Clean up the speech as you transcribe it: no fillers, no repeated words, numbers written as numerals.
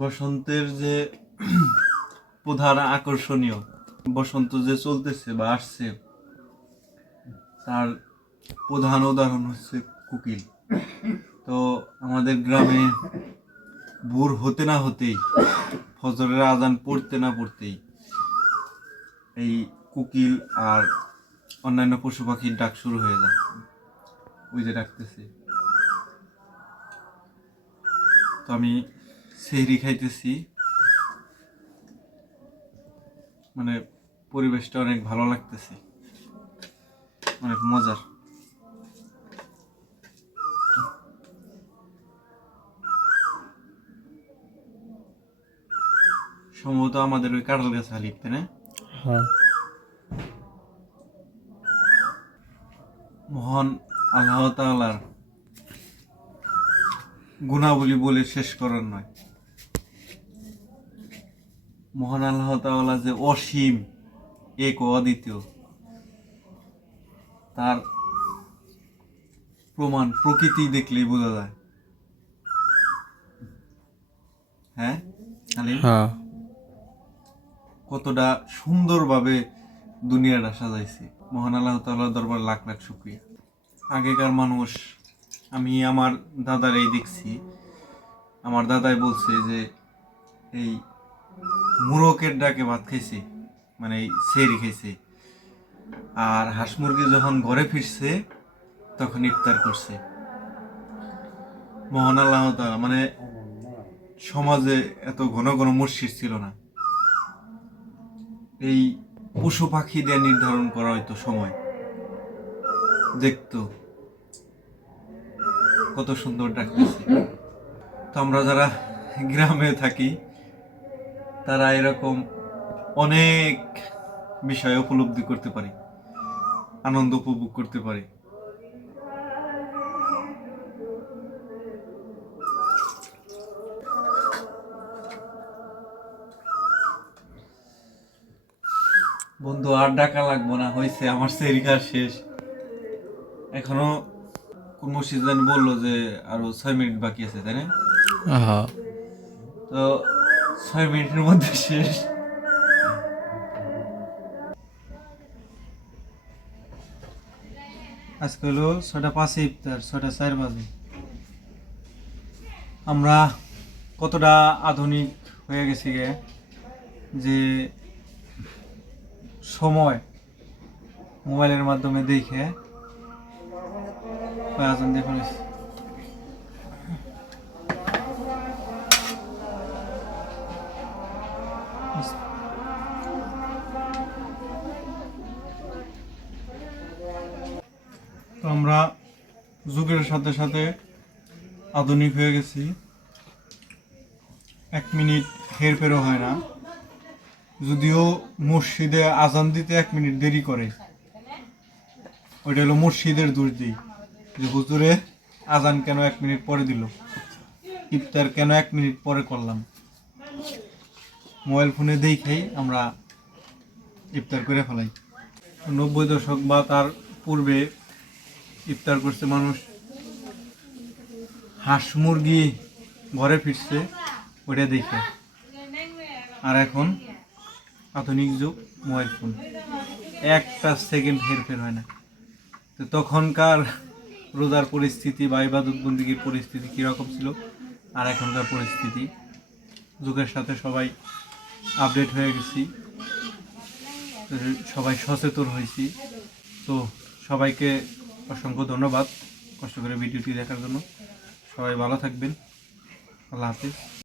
বসন্তের যে প্রধান আকর্ষণীয়, বসন্ত যে চলতেছে বা আসছে, তার প্রধান উদাহরণ হচ্ছে কোকিল। তো আমাদের গ্রামে ভোর হতে না হতেই, ফজরের আজান পড়তে না পড়তেই এই কোকিল আর অন্যান্য পশু পাখির ডাক শুরু হয়ে যায়। ওই যে ডাকতেছে। তো আমি সেহরি খাইতেছি, মানে পরিবেশটা অনেক ভালো লাগতেছে, অনেক মজার। সম্ভবত আমাদের ওই কাঁঠাল গাছ হালিতে না। হ্যাঁ, মহান আল্লাহ তাআলার গুণাবলী বলে শেষ করার নয়। মহান আল্লাহ তাআলা যে অসীম, এক ও অদ্বিতীয়, তার প্রমাণ প্রকৃতি দেখলেই বোঝা যায়। হ্যাঁ আলিম, হ্যাঁ, কতটা সুন্দরভাবে দুনিয়াটা সাজাইছে। মহান আল্লাহ তাআলার দরবার লাখ লাখ শুকরিয়া। আগেকার মানুষ, আমি আমার দাদারাই দেখছি, আমার দাদাই বলছে যে এই মুরগের ডাকে ভাত খাইছে, মানে এই সেহরি খাইছে, আর হাঁস মুরগি যখন ঘরে ফিরছে তখন ইফতার করছে। মহান আল্লাহ তাআলা, মানে সমাজে এত ঘন ঘন মসজিদ ছিল না, এই পশু পাখি দিয়ে নির্ধারণ করা হয়তো সময়। দেখতো কত সুন্দর ডাকতেছে। তো আমরা যারা গ্রামে থাকি, তারা এরকম অনেক বিষয় উপলব্ধি করতে পারি, আনন্দ উপভোগ করতে পারি। বন্ধু, আর ডাকা লাগবো না, হয়েছে আমার সেহরি খাওয়া শেষ। এখনো কোন মসজিদ জানি বললো যে আরো 6 মিনিট বাকি আছে, তাই না? হ্যাঁ। তো 6 মিনিটের মধ্যে শেষ। আজকে হলো 6টা 5-এ ইফতার, 6টা 4 বাজে। আমরা কতটা আধুনিক হয়ে গেছি গে, যে সময় মোবাইলের মাধ্যমে দেখে আজান দিয়ে ফেলেছি। তো আমরা যুগের সাথে সাথে আধুনিক হয়ে গেছি। 1 মিনিট হেরফেরও হয় না, যদিও মসজিদে আজান দিতে 1 মিনিট দেরি করে। ওইটা হলো মসজিদের দোষ দিই, যে হুজুরে আজান কেন 1 মিনিট পরে দিল, ইফতার কেন 1 মিনিট পরে করলাম। মোবাইল ফোনে দেখেই আমরা ইফতার করে ফেলাই। 90 দশক বা তার পূর্বে ইফতার করছে মানুষ, হাঁস মুরগি ঘরে ফিরছে ওইটা দেখে। আর এখন আধুনিক যুগ, মোবাইল ফোন, একটা সেকেন্ড হেরফের হয় না। তো তখনকার রোজার পরিস্থিতি বা ইবাদত বন্দিগির পরিস্থিতি কীরকম ছিল, আর এখনকার পরিস্থিতি, যুগের সাথে সবাই আপডেট হয়ে গেছি, সবাই সচেতন হয়েছি। তো সবাইকে অসংখ্য ধন্যবাদ কষ্ট করে ভিডিওটি দেখার জন্য। সবাই ভালো থাকবেন। আল্লাহ হাফিজ।